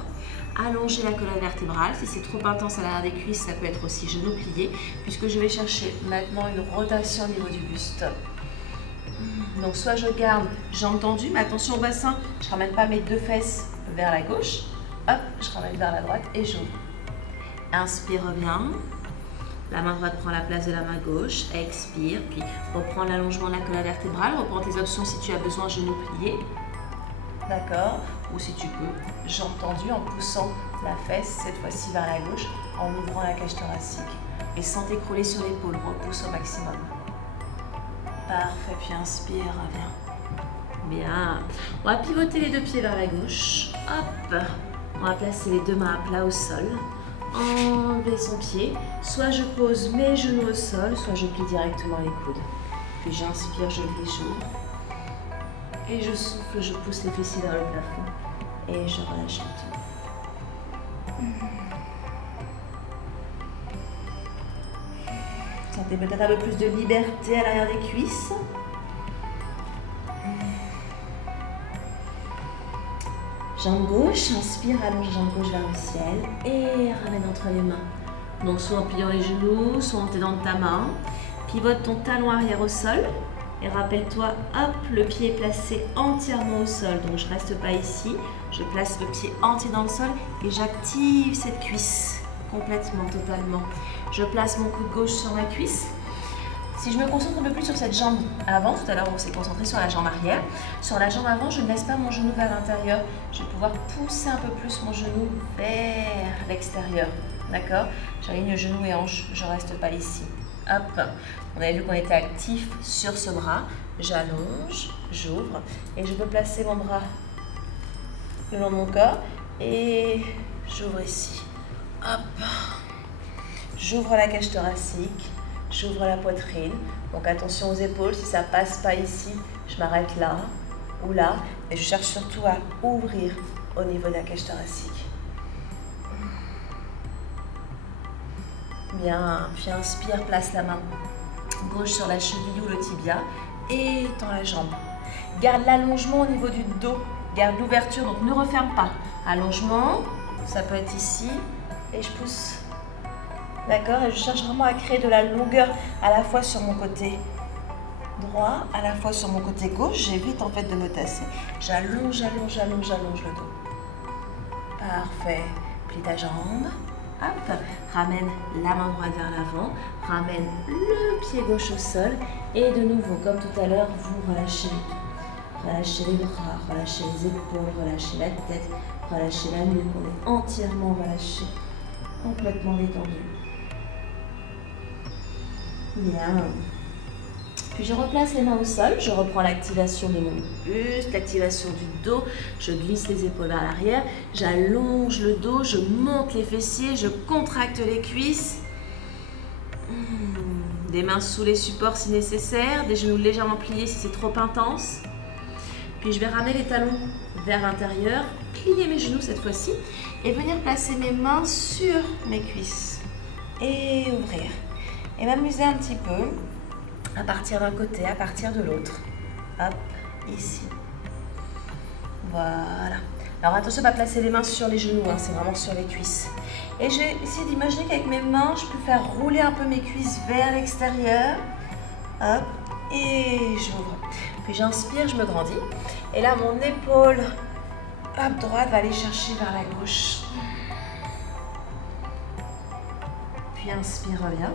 allonger la colonne vertébrale. Si c'est trop intense à l'arrière des cuisses, ça peut être aussi genou plié, puisque je vais chercher maintenant une rotation au niveau du buste. Donc soit je garde jambes tendues, mais attention au bassin, je ne ramène pas mes deux fesses vers la gauche, hop, je ramène vers la droite et j'ouvre. Inspire, reviens. La main droite prend la place de la main gauche, expire, puis reprends l'allongement de la colonne vertébrale, reprends tes options si tu as besoin, genoux pliés, d'accord, ou si tu peux, jambes tendues en poussant la fesse, cette fois-ci vers la gauche, en ouvrant la cage thoracique, et sans t'écrouler sur l'épaule, repousse au maximum. Parfait, puis inspire, reviens. Bien, on va pivoter les deux pieds vers la gauche, hop, on va placer les deux mains à plat au sol. Enlever son pied, soit je pose mes genoux au sol, soit je plie directement les coudes. Puis j'inspire, je glisse, j'ouvre. Et je souffle, je pousse les fessiers vers le plafond. Et je relâche le tout. Sentez peut-être un peu plus de liberté à l'arrière des cuisses. Jambe gauche, inspire, allonge jambe gauche vers le ciel et ramène entre les mains. Donc soit en pliant les genoux, soit en t'aidant de ta main. Pivote ton talon arrière au sol et rappelle-toi, hop, le pied est placé entièrement au sol. Donc je ne reste pas ici, je place le pied entier dans le sol et j'active cette cuisse complètement, totalement. Je place mon coude gauche sur ma cuisse. Si je me concentre un peu plus sur cette jambe avant, tout à l'heure on s'est concentré sur la jambe arrière, sur la jambe avant, je ne laisse pas mon genou vers l'intérieur. Je vais pouvoir pousser un peu plus mon genou vers l'extérieur. D'accord? J'aligne genou et hanche, je ne reste pas ici. Hop, on avait vu qu'on était actif sur ce bras. J'allonge, j'ouvre et je peux placer mon bras le long de mon corps et j'ouvre ici. Hop, j'ouvre la cage thoracique. J'ouvre la poitrine, donc attention aux épaules, si ça ne passe pas ici, je m'arrête là ou là, et je cherche surtout à ouvrir au niveau de la cage thoracique. Bien, puis inspire, place la main gauche sur la cheville ou le tibia et tends la jambe. Garde l'allongement au niveau du dos, garde l'ouverture, donc ne referme pas. Allongement, ça peut être ici, et je pousse. D'accord? Et je cherche vraiment à créer de la longueur à la fois sur mon côté droit, à la fois sur mon côté gauche. J'évite en fait de me tasser. J'allonge, j'allonge, j'allonge, j'allonge le dos. Parfait. Plie ta jambe. Hop. Ramène la main droite vers l'avant. Ramène le pied gauche au sol. Et de nouveau, comme tout à l'heure, vous relâchez les dos. Relâchez les bras, relâchez les épaules, relâchez la tête, relâchez la nuque. On est entièrement relâché, complètement détendu. Bien. Puis je replace les mains au sol, je reprends l'activation de mon buste, l'activation du dos, je glisse les épaules vers l'arrière, j'allonge le dos, je monte les fessiers, je contracte les cuisses. Des mains sous les supports si nécessaire, des genoux légèrement pliés si c'est trop intense. Puis je vais ramener les talons vers l'intérieur, plier mes genoux cette fois-ci et venir placer mes mains sur mes cuisses et ouvrir. Et m'amuser un petit peu à partir d'un côté, à partir de l'autre. Hop, ici. Voilà. Alors attention à ne pas placer les mains sur les genoux, hein, c'est vraiment sur les cuisses. Et je vais essayer d'imaginer qu'avec mes mains, je peux faire rouler un peu mes cuisses vers l'extérieur. Hop, et j'ouvre. Puis j'inspire, je me grandis. Et là, mon épaule hop, droite va aller chercher vers la gauche. Puis inspire, reviens.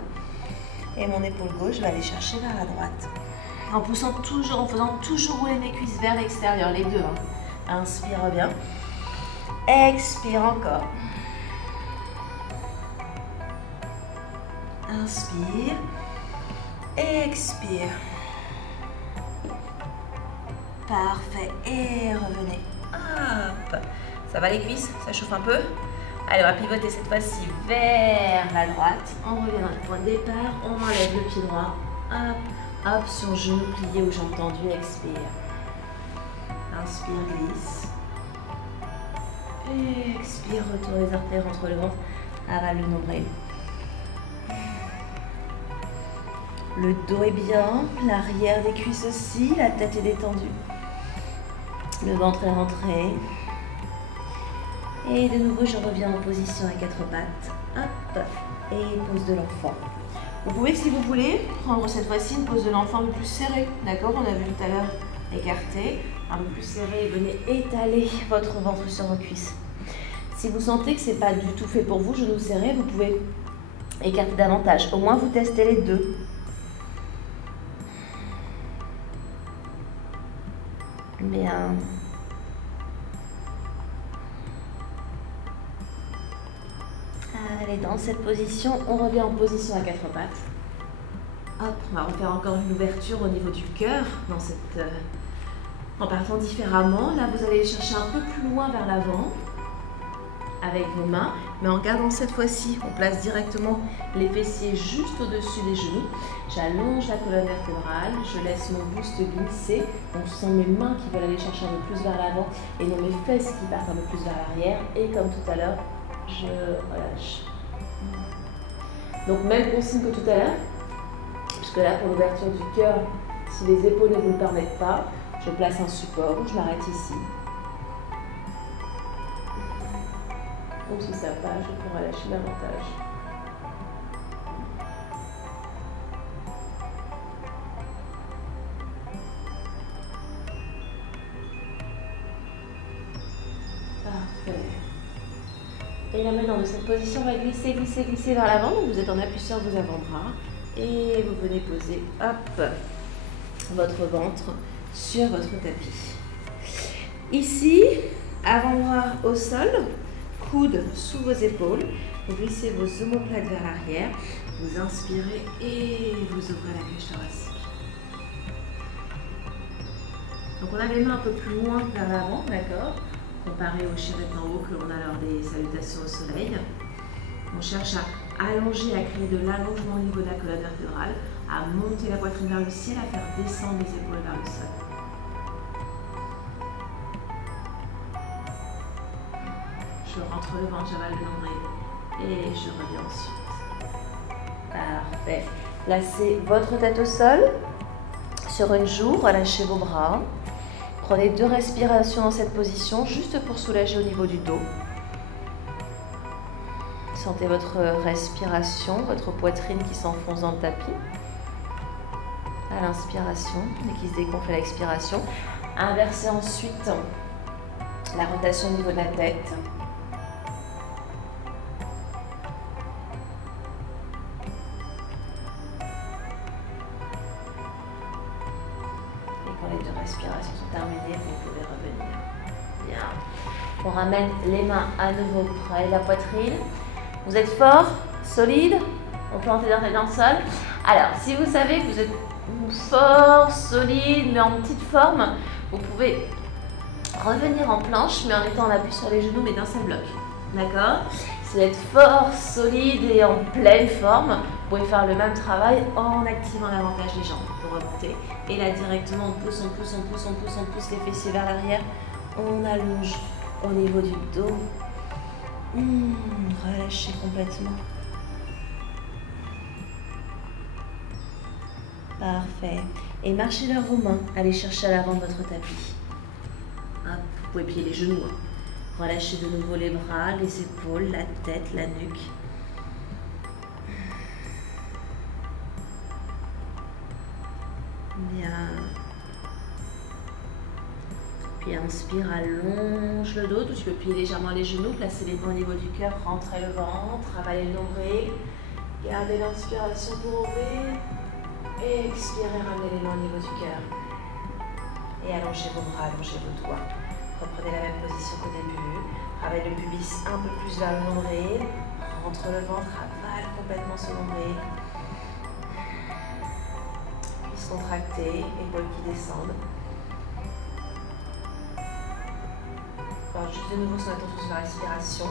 Et mon épaule gauche va aller chercher vers la droite. En poussant toujours, en faisant toujours rouler mes cuisses vers l'extérieur, les deux. Hein. Inspire, reviens. Expire encore. Inspire. Expire. Parfait. Et revenez. Hop. Ça va les cuisses? Ça chauffe un peu? Allez, on va pivoter cette fois-ci vers la droite. On revient dans le point de départ. On enlève le pied droit. Hop, hop, sur genou plié ou jambes tendues. Expire. Inspire, glisse. Expire, retour les artères entre le ventre. Avale le nombril. Le dos est bien. L'arrière des cuisses aussi. La tête est détendue. Le ventre est rentré. Et de nouveau, je reviens en position à quatre pattes. Hop, et pose de l'enfant. Vous pouvez, si vous voulez, prendre cette fois-ci une pose de l'enfant un peu plus serrée. D'accord? On a vu tout à l'heure écarté, un peu plus serré. Et venez étaler votre ventre sur vos cuisses. Si vous sentez que ce n'est pas du tout fait pour vous, genoux serrés, vous pouvez écarter davantage. Au moins, vous testez les deux. Bien. Allez, dans cette position, on revient en position à quatre pattes. Hop, on va refaire encore une ouverture au niveau du cœur en partant différemment. Là, vous allez chercher un peu plus loin vers l'avant avec vos mains, mais en gardant cette fois-ci, on place directement les fessiers juste au-dessus des genoux. J'allonge la colonne vertébrale, je laisse mon buste glisser. Donc, ce sont mes mains qui veulent aller chercher un peu plus vers l'avant et non mes fesses qui partent un peu plus vers l'arrière. Et comme tout à l'heure, je relâche. Donc même consigne que tout à l'heure, puisque là pour l'ouverture du cœur, si les épaules ne vous le permettent pas, je place un support, je m'arrête ici. Ou si ça passe, je peux relâcher davantage. Parfait. Et là maintenant, de cette position, on va glisser, glisser, glisser vers l'avant. Donc vous êtes en appui sur vos avant-bras. Et vous venez poser, hop, votre ventre sur votre tapis. Ici, avant-bras au sol, coude sous vos épaules. Vous glissez vos omoplates vers l'arrière. Vous inspirez et vous ouvrez la cage thoracique. Donc on a les mains un peu plus loin vers l'avant, d'accord? Comparé au chevette en haut que l'on a lors des salutations au soleil. On cherche à allonger, à créer de l'allongement au niveau de la colonne vertébrale, à monter la poitrine vers le ciel, à faire descendre les épaules vers le sol. Je rentre le ventre, j'avale le nombril et je reviens ensuite. Parfait. Placez votre tête au sol, sur une joue, relâchez vos bras. Prenez 2 respirations dans cette position, juste pour soulager au niveau du dos. Sentez votre respiration, votre poitrine qui s'enfonce dans le tapis. À l'inspiration et qui se dégonfle à l'expiration. Inversez ensuite la rotation au niveau de la tête. Quand les 2 respirations sont terminées, vous pouvez revenir. Bien. On ramène les mains à nouveau près de la poitrine. Vous êtes fort, solide. On peut entrer dans le sol. Alors, si vous savez que vous êtes fort, solide, mais en petite forme, vous pouvez revenir en planche, mais en étant en appui sur les genoux, mais d'un seul bloc. D'accord? Si vous êtes fort, solide et en pleine forme, vous pouvez faire le même travail en activant davantage les jambes pour remonter. Et là, directement, on pousse, on pousse, on pousse, on pousse, on pousse les fessiers vers l'arrière. On allonge au niveau du dos. Relâchez complètement. Parfait. Et marchez vers vos mains. Allez chercher à l'avant de votre tapis. Hop, vous pouvez plier les genoux. Relâchez de nouveau les bras, les épaules, la tête, la nuque. Bien. Puis inspire, allonge le dos. Tu peux plier légèrement les genoux, placer les mains au niveau du cœur, rentrer le ventre, avaler le nombril. Gardez l'inspiration pour ouvrir. Et expirez, ramenez les mains au niveau du cœur. Et allongez vos bras, allongez vos doigts. Reprenez la même position qu'au début. Travaillez le pubis un peu plus vers le nombril. Rentre le ventre, avale complètement ce nombril. Cuisse contractée, épaules qui descendent. Alors juste de nouveau son attention sur la respiration.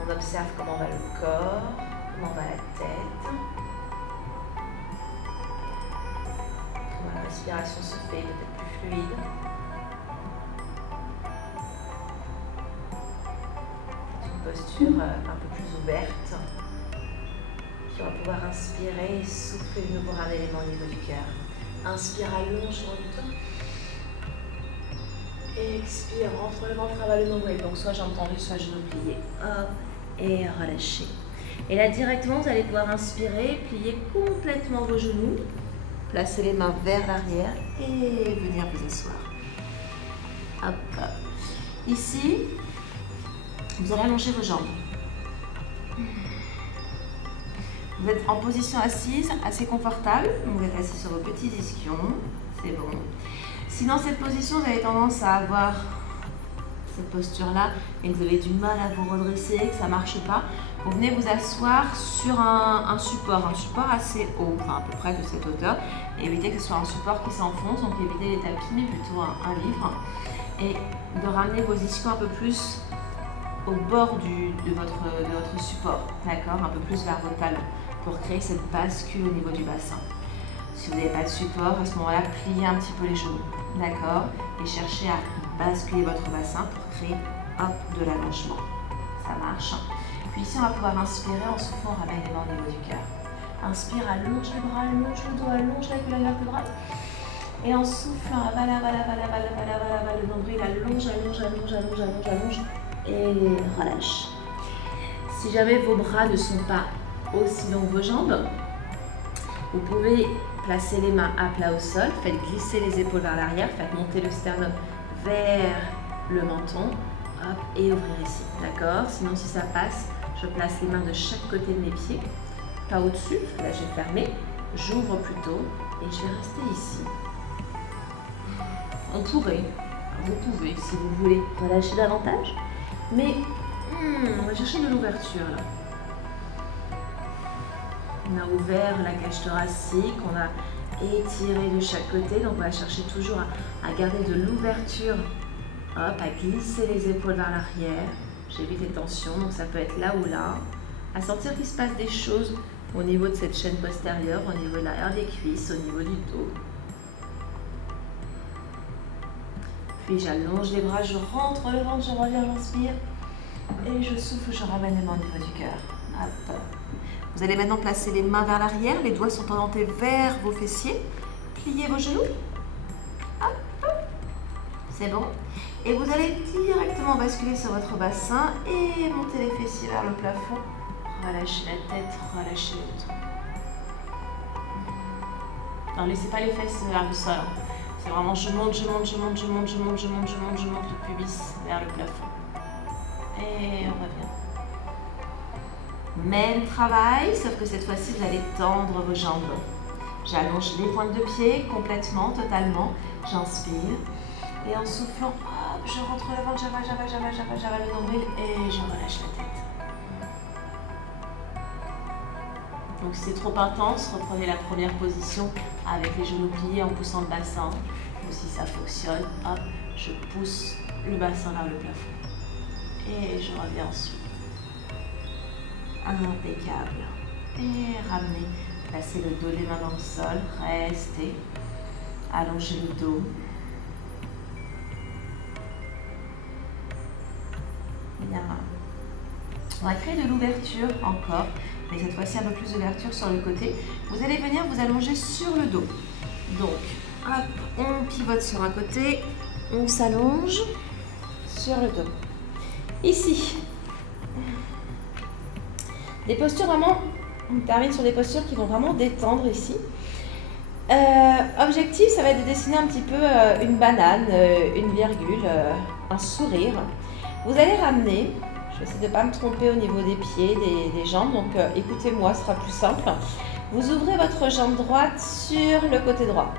On observe comment va le corps, comment va la tête. Comment la respiration se fait peut-être plus fluide. Posture un peu plus ouverte. Puis on va pouvoir inspirer et souffler de nouveau un élément au niveau du cœur. Inspire, allonge le temps. Expire, rentre le ventre, avale le nombril. Donc soit jambes tendues, soit genoux pliés. Hop, et relâchez. Et là directement, vous allez pouvoir inspirer, plier complètement vos genoux. Placez les mains vers l'arrière et venir vous asseoir. Hop, hop. Ici, vous allez allonger vos jambes. Vous êtes en position assise, assez confortable. Vous êtes assis sur vos petits ischions. C'est bon. Si dans cette position, vous avez tendance à avoir cette posture-là et que vous avez du mal à vous redresser, que ça ne marche pas, vous venez vous asseoir sur un support assez haut, enfin à peu près de cette hauteur, et éviter que ce soit un support qui s'enfonce, donc évitez les tapis, mais plutôt un livre, et de ramener vos ischions un peu plus au bord de votre support, d'accord, un peu plus vers vos talons, pour créer cette bascule au niveau du bassin. Si vous n'avez pas de support, à ce moment-là, pliez un petit peu les genoux, d'accord, et cherchez à basculer votre bassin pour créer, hop, de l'allongement. Ça marche. Puis ici, on va pouvoir inspirer, en soufflant, on ramène les mains au niveau du cœur. Inspire, allonge les bras, allonge le dos, allonge la colonne vertébrale. Et en soufflant, avale, avale, avale, avale, avale, avale, avale le nombril, allonge, allonge, allonge, allonge, allonge, allonge. Et relâche. Si jamais vos bras ne sont pas aussi longs que vos jambes, vous pouvez placer les mains à plat au sol, faites glisser les épaules vers l'arrière, faites monter le sternum vers le menton, hop, et ouvrir ici, d'accord? Sinon, si ça passe, je place les mains de chaque côté de mes pieds, pas au-dessus, parce que là j'ai fermé, j'ouvre plutôt, et je vais rester ici. On pourrait, vous pouvez, si vous voulez, relâcher davantage, mais on va chercher de l'ouverture là. On a ouvert la cage thoracique, on a étiré de chaque côté, donc on va chercher toujours à garder de l'ouverture, hop, à glisser les épaules vers l'arrière, j'évite les tensions, donc ça peut être là ou là, à sentir qu'il se passe des choses au niveau de cette chaîne postérieure, au niveau de l'arrière des cuisses, au niveau du dos. Puis j'allonge les bras, je rentre le ventre, je reviens, j'inspire, et je souffle, je ramène les mains au niveau du cœur, hop. Vous allez maintenant placer les mains vers l'arrière, les doigts sont orientés vers vos fessiers. Pliez vos genoux. Hop, hop. C'est bon. Et vous allez directement basculer sur votre bassin et monter les fessiers vers le plafond. Relâchez la tête, relâchez le dos. Non, laissez pas les fesses vers le sol. C'est vraiment je monte, je monte, je monte, je monte, je monte, je monte, je monte, je monte le pubis vers le plafond. Et on revient. Même travail, sauf que cette fois-ci, vous allez tendre vos jambes. J'allonge les pointes de pied complètement, totalement. J'inspire. Et en soufflant, hop, je rentre le ventre, j'avale le nombril et je relâche la tête. Donc si c'est trop intense, reprenez la première position avec les genoux pliés en poussant le bassin. Ou si ça fonctionne, hop, je pousse le bassin vers le plafond. Et je reviens ensuite. Impeccable. Et ramenez. Placez le dos des mains dans le sol. Restez. Allongez le dos. Bien. On va créer de l'ouverture encore. Mais cette fois-ci un peu plus d'ouverture sur le côté. Vous allez venir vous allonger sur le dos. Donc, hop, on pivote sur un côté. On s'allonge sur le dos. Ici. Des postures vraiment, on termine sur des postures qui vont vraiment détendre ici. Objectif, ça va être de dessiner un petit peu une banane, une virgule, un sourire. Vous allez ramener, je vais essayer de ne pas me tromper au niveau des pieds, des jambes, donc écoutez-moi, ce sera plus simple. Vous ouvrez votre jambe droite sur le côté droit.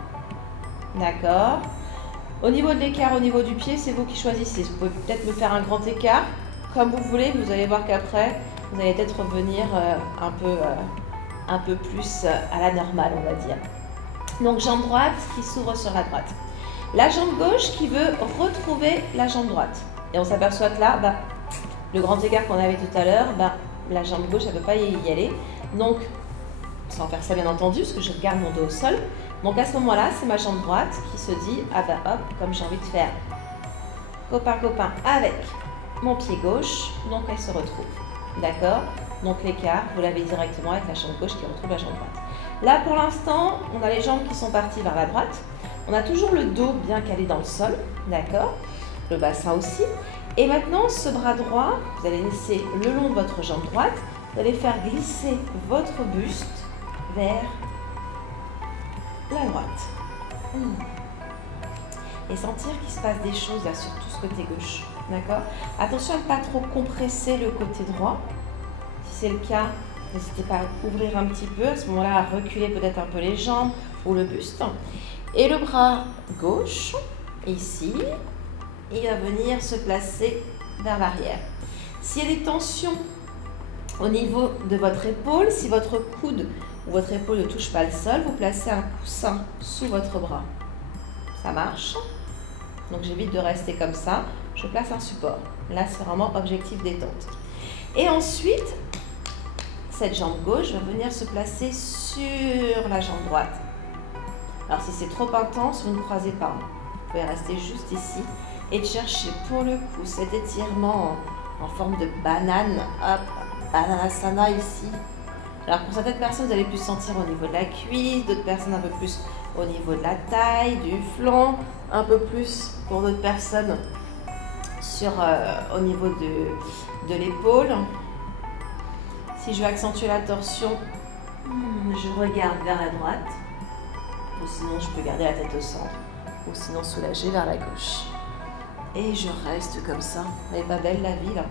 D'accord. Au niveau de l'écart, au niveau du pied, c'est vous qui choisissez. Vous pouvez peut-être me faire un grand écart, comme vous voulez, vous allez voir qu'après, vous allez peut-être revenir un peu plus à la normale, on va dire. Donc, jambe droite qui s'ouvre sur la droite. La jambe gauche qui veut retrouver la jambe droite. Et on s'aperçoit que là, le grand écart qu'on avait tout à l'heure, la jambe gauche, elle ne peut pas y aller. Donc, sans faire ça bien entendu, parce que je regarde mon dos au sol. Donc, à ce moment-là, c'est ma jambe droite qui se dit, ah hop, comme j'ai envie de faire copain avec mon pied gauche. Donc, elle se retrouve. D'accord? Donc l'écart, vous l'avez directement avec la jambe gauche qui retrouve la jambe droite. Là, pour l'instant, on a les jambes qui sont parties vers la droite. On a toujours le dos bien calé dans le sol. D'accord? Le bassin aussi. Et maintenant, ce bras droit, vous allez laisser le long de votre jambe droite. Vous allez faire glisser votre buste vers la droite. Et sentir qu'il se passe des choses là, sur tout ce côté gauche. D'accord? Attention à ne pas trop compresser le côté droit. Si c'est le cas, n'hésitez pas à ouvrir un petit peu. À ce moment-là, à reculer peut-être un peu les jambes ou le buste. Et le bras gauche, ici, il va venir se placer vers l'arrière. S'il y a des tensions au niveau de votre épaule, si votre coude ou votre épaule ne touche pas le sol, vous placez un coussin sous votre bras. Ça marche. Donc j'évite de rester comme ça. Je place un support. Là, c'est vraiment objectif détente. Et ensuite, cette jambe gauche va venir se placer sur la jambe droite. Alors, si c'est trop intense, vous ne croisez pas. Vous pouvez rester juste ici et chercher pour le coup cet étirement en forme de banane. Hop, Bananasana ici. Alors, pour certaines personnes, vous allez plus sentir au niveau de la cuisse, d'autres personnes un peu plus au niveau de la taille, du flanc, un peu plus pour d'autres personnes au niveau de l'épaule. Si je veux accentuer la torsion, je regarde vers la droite. Ou sinon, je peux garder la tête au centre. Ou sinon, soulager vers la gauche. Et je reste comme ça. Elle n'est pas belle la vie là.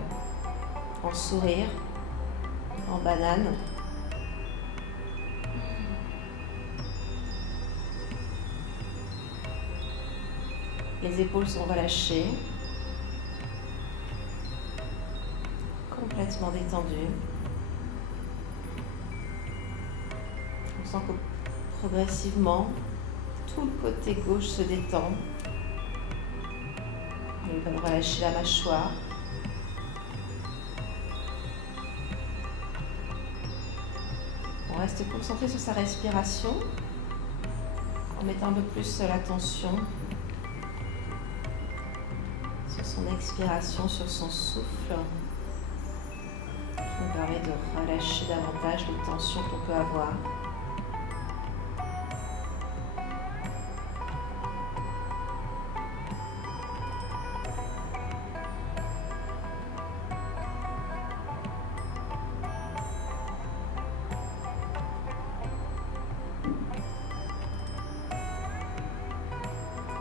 En sourire. En banane. Les épaules sont relâchées. Complètement détendues. On sent que progressivement, tout le côté gauche se détend. On va relâcher la mâchoire. On reste concentré sur sa respiration en mettant un peu plus l'attention sur son expiration, sur son souffle, qui nous permet de relâcher davantage les tensions qu'on peut avoir.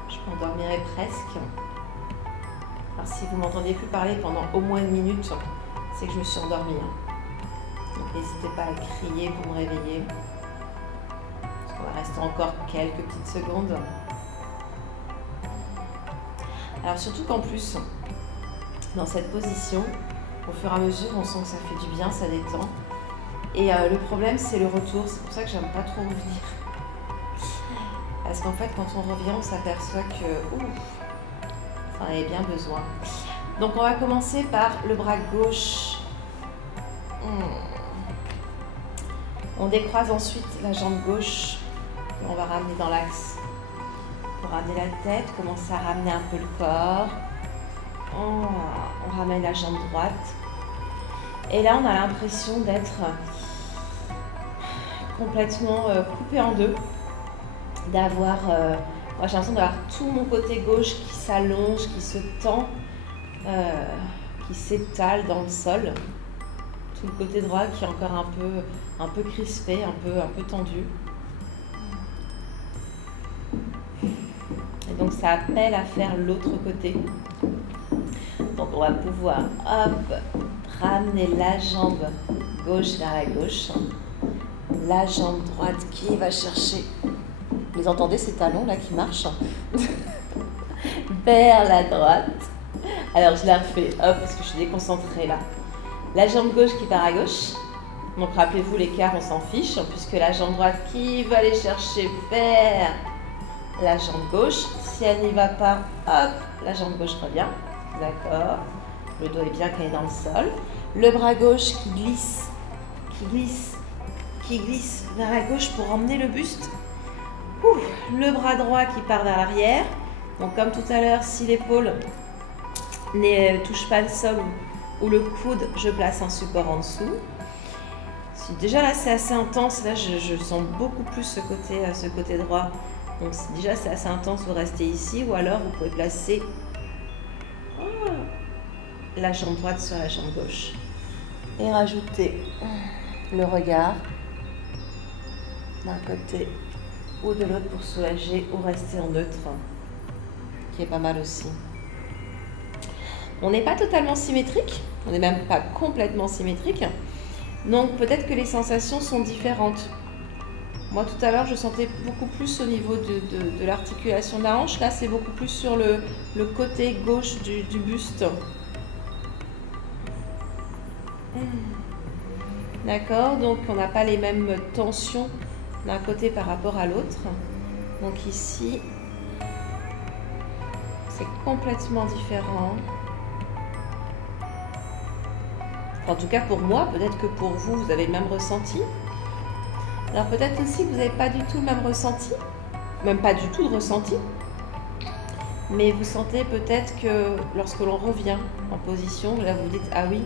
Je m'endormirai presque. Alors si vous ne m'entendez plus parler pendant au moins une minute, c'est que je me suis endormie. Donc n'hésitez pas à crier pour me réveiller. Parce qu'on va rester encore quelques petites secondes. Alors surtout qu'en plus, dans cette position, au fur et à mesure, on sent que ça fait du bien, ça détend. Et le problème, c'est le retour. C'est pour ça que j'aime pas trop revenir. Parce qu'en fait, quand on revient, on s'aperçoit que ça en avait bien besoin. Donc, on va commencer par le bras gauche. On décroise ensuite la jambe gauche. On va ramener dans l'axe. Pour ramener la tête, commencer à ramener un peu le corps. On ramène la jambe droite. Et là, on a l'impression d'être complètement coupé en deux. D'avoir, moi j'ai l'impression d'avoir tout mon côté gauche qui s'allonge, qui se tend, qui s'étale dans le sol. Tout le côté droit qui est encore un peu crispé, un peu tendu. Et donc ça appelle à faire l'autre côté. Donc on va pouvoir, ramener la jambe gauche vers la gauche. La jambe droite qui va chercher... Vous entendez ces talons là qui marchent vers la droite. Alors je la refais, parce que je suis déconcentrée là. La jambe gauche qui part à gauche. Donc rappelez-vous l'écart, on s'en fiche, puisque la jambe droite qui va aller chercher vers la jambe gauche. Si elle n'y va pas, la jambe gauche revient. D'accord. Le dos est bien calé dans le sol. Le bras gauche qui glisse vers la gauche pour emmener le buste. Le bras droit qui part vers l'arrière. Donc comme tout à l'heure, si l'épaule ne touche pas le sol ou le coude, je place un support en dessous. Si déjà là c'est assez intense, là je sens beaucoup plus ce côté droit. Donc déjà c'est assez intense, vous restez ici ou alors vous pouvez placer la jambe droite sur la jambe gauche. Et rajouter le regard d'un côté ou de l'autre pour soulager ou rester en neutre, qui est pas mal aussi. On n'est pas totalement symétrique, on n'est même pas complètement symétrique, donc peut-être que les sensations sont différentes. Moi tout à l'heure je sentais beaucoup plus au niveau de l'articulation de la hanche, là c'est beaucoup plus sur le côté gauche du buste. D'accord, donc on n'a pas les mêmes tensions d'un côté par rapport à l'autre. Donc ici, c'est complètement différent. En tout cas pour moi, peut-être que pour vous, vous avez le même ressenti. Alors peut-être aussi que vous n'avez pas du tout le même ressenti, même pas du tout de ressenti, mais vous sentez peut-être que lorsque l'on revient en position, là vous dites, ah oui,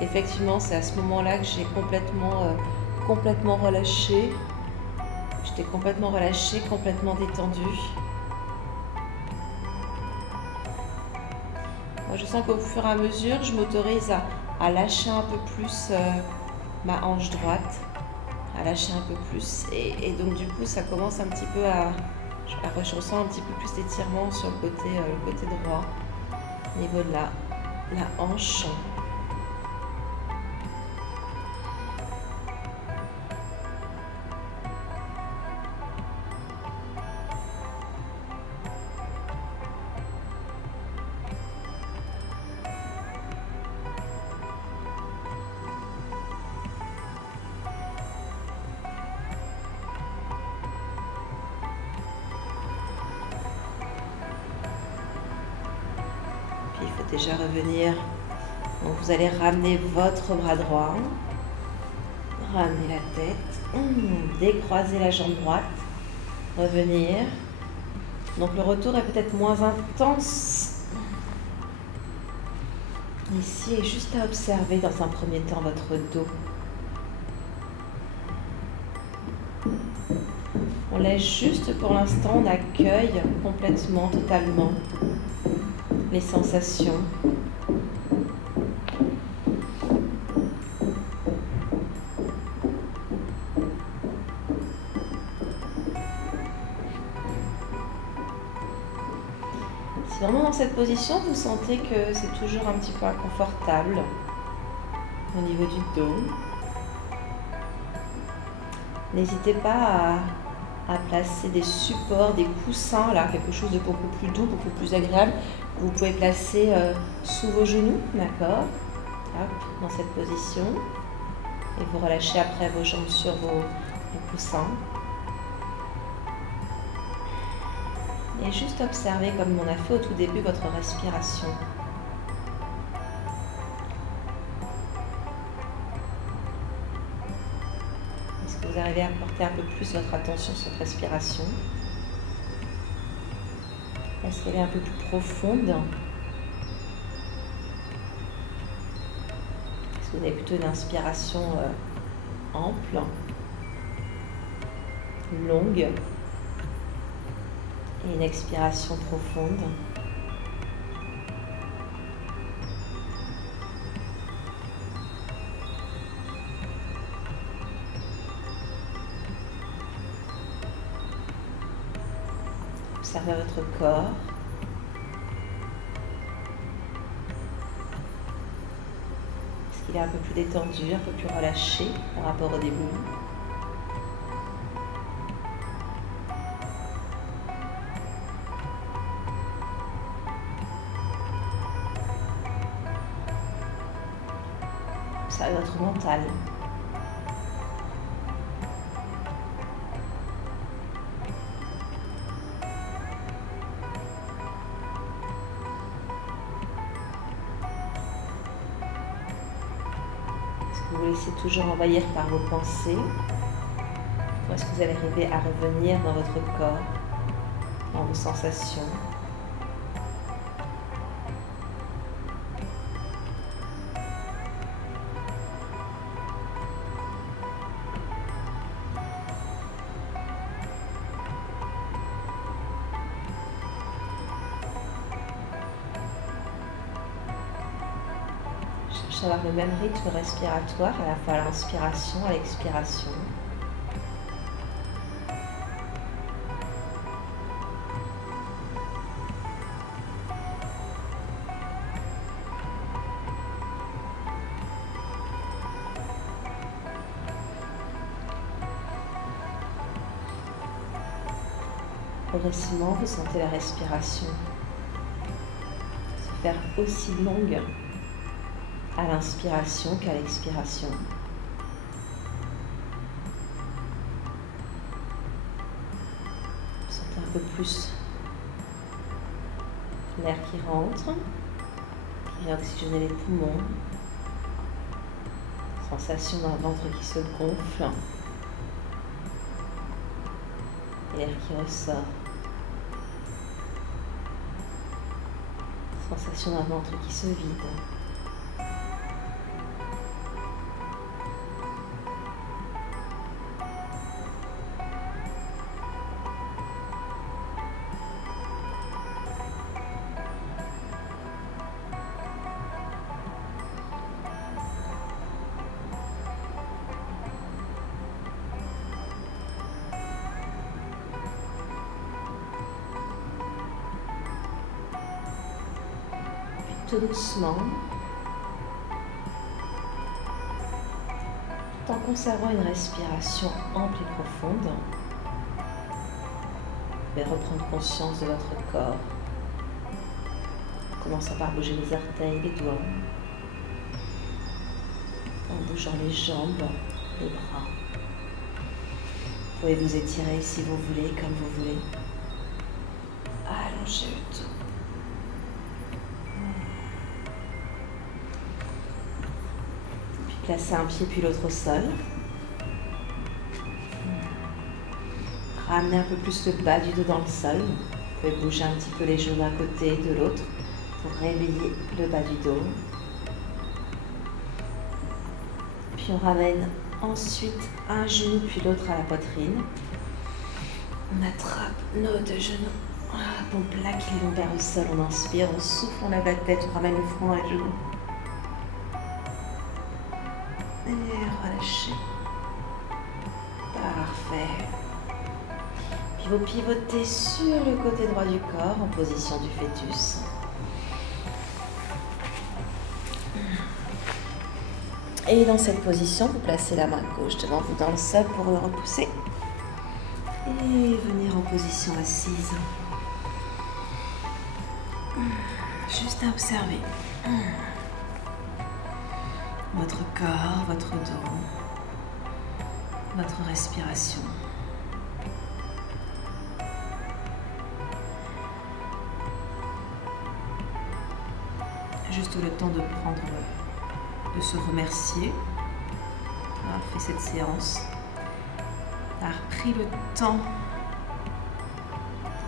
effectivement c'est à ce moment-là que j'ai complètement relâché. J'étais complètement relâchée, complètement détendue. Moi, je sens qu'au fur et à mesure, je m'autorise à lâcher un peu plus ma hanche droite, à lâcher un peu plus. Et donc du coup, ça commence un petit peu à... Je ressens un petit peu plus d'étirement sur le côté droit, au niveau de la hanche. Puis il faut déjà revenir. Donc vous allez ramener votre bras droit, ramener la tête, décroiser la jambe droite, revenir. Donc le retour est peut-être moins intense. Ici, est juste à observer dans un premier temps votre dos. On laisse juste pour l'instant, on accueille complètement, totalement les sensations. Si vraiment dans cette position, vous sentez que c'est toujours un petit peu inconfortable au niveau du dos, n'hésitez pas à placer des supports, des coussins, là, quelque chose de beaucoup plus doux, beaucoup plus agréable. Vous pouvez placer sous vos genoux, d'accord, dans cette position. Et vous relâchez après vos jambes sur vos coussins. Et juste observez, comme on a fait au tout début, votre respiration. Est-ce que vous arrivez à porter un peu plus votre attention sur votre respiration? Est-ce qu'elle est un peu plus profonde? Est-ce que vous avez plutôt une inspiration ample, longue, et une expiration profonde? Observez votre corps. Est-ce qu'il est un peu plus détendu, un peu plus relâché par rapport au début? Observez votre mental. Vous laissez toujours envahir par vos pensées, ou est-ce que vous allez arriver à revenir dans votre corps, dans vos sensations? Cherchez à avoir le même rythme respiratoire à la fois à l'inspiration, à l'expiration. Progressivement, vous sentez la respiration se faire aussi longue à l'inspiration qu'à l'expiration. Vous sentez un peu plus l'air qui rentre, qui vient oxygéner les poumons. Sensation d'un ventre qui se gonfle et l'air qui ressort. Sensation d'un ventre qui se vide. tout doucement, tout en conservant une respiration ample et profonde. Vous pouvez reprendre conscience de votre corps, en commençant par bouger les orteils, les doigts, en bougeant les jambes, les bras. Vous pouvez vous étirer si vous voulez, comme vous voulez. Allongez le tout. Puis placez un pied puis l'autre au sol. Ramenez un peu plus le bas du dos dans le sol. Vous pouvez bouger un petit peu les genoux d'un côté et de l'autre pour réveiller le bas du dos. Puis on ramène ensuite un genou puis l'autre à la poitrine. On attrape nos deux genoux. On plaque les lombaires au sol, on inspire, on souffle, on lève la tête, on ramène le front dans les genoux. Et relâchez. Parfait. Puis vous pivotez sur le côté droit du corps en position du fœtus. Et dans cette position, vous placez la main gauche devant vous dans le sol pour le repousser. Et venir en position assise. Juste à observer votre corps, votre dos, votre respiration. Juste le temps de de se remercier d'avoir fait cette séance, d'avoir pris le temps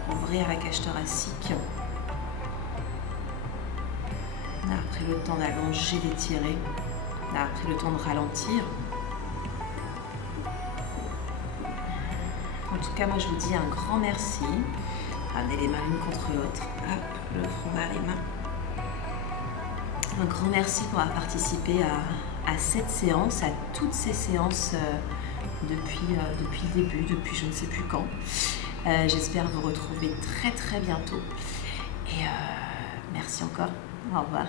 pour ouvrir la cage thoracique, d'avoir pris le temps d'allonger, d'étirer, d'avoir pris le temps de ralentir. En tout cas, moi je vous dis un grand merci. Ramenez les mains l'une contre l'autre. Hop, le front vers les mains. Un grand merci pour avoir participé à cette séance, à toutes ces séances depuis le début, depuis je ne sais plus quand. J'espère vous retrouver très très bientôt. Et merci encore. Au revoir.